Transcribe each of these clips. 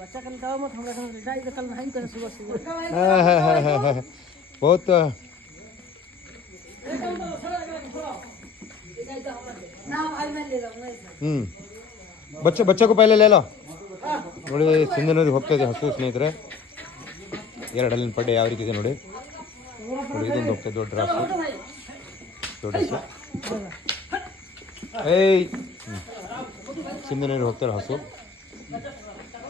बच्चा कल गाँव मत हमरा घर जाई तो कल नहीं करे सुबह सुबह हाँ, हाँ, हाँ, हाँ, हाँ। बहुत ना भाई मैं ले लूंगा ಹ್ಞೂ ಬಚ್ಚ ಬಚ್ಚಕ್ಕೂ ಪೈಲೆ ಲೇಲೋ ನೋಡಿ ಸಿಂಧನೂರಿಗೆ ಹೋಗ್ತಾ ಇದೆ ಹಸು ಸ್ನೇಹಿತರೆ ಎರಡು ಹಲ್ಲಿನ ಪಡ್ಡೆ ಯಾವ ರೀತಿ ಇದೆ ನೋಡಿ ನೋಡಿ ಇದೊಂದು ಹೋಗ್ತಾ ಇದೆ ದೊಡ್ಡ ರಾಸು ದೊಡ್ಡ ಹಸು ಏಯ್ ಹ್ಮ್. ಸಿಂಧನೂರಿಗೆ ಹೋಗ್ತಾರೆ ಹಸು ನೋಡಿ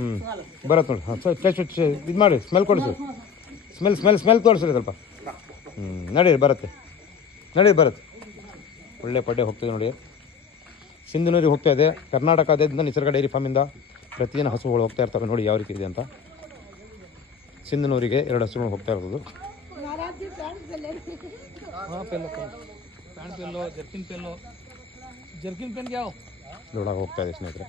ಹ್ಞೂ ಬರತ್ತೆ ನೋಡಿ. ಹಾಂ ಇದು ಮಾಡಿ ಸ್ಮೆಲ್ ಕೊಡಿಸಿ. ಸ್ಮೆಲ್ ಸ್ಮೆಲ್ ಸ್ಮೆಲ್ ತೋರಿಸ್ರಿ ಸ್ವಲ್ಪ. ಹ್ಞೂ ನಡೀರಿ ಬರುತ್ತೆ. ನಡೀರಿ ಬರುತ್ತೆ. ಒಳ್ಳೆ ಪಡ್ಡೆ ಹೋಗ್ತಿದೆ ನೋಡಿ. ಸಿಂಧನೂರಿಗೆ ಹೋಗ್ತಾ ಇದೆ. ಕರ್ನಾಟಕ ನಿಸರ್ಗ ಡೈರಿ ಫಾರ್ಮಿಂದ ಪ್ರತಿದಿನ ಹಸುಗಳು ಹೋಗ್ತಾ ಇರ್ತವೆ ನೋಡಿ ಯಾವ ರೀತಿ ಇದೆ ಅಂತ. ಸಿಂಧನೂರಿಗೆ ಎರಡು ಹಸುಗಳು ಹೋಗ್ತಾ ಇರೋದು ಜರ್ಕಿನ್ ಪೆನ್ ಜರ್ಕಿನ್ ಯಾವ? ದೊಡ್ಡಾಗಿ ಹೋಗ್ತಾ ಇದೆ ಸ್ನೇಹಿತರೆ.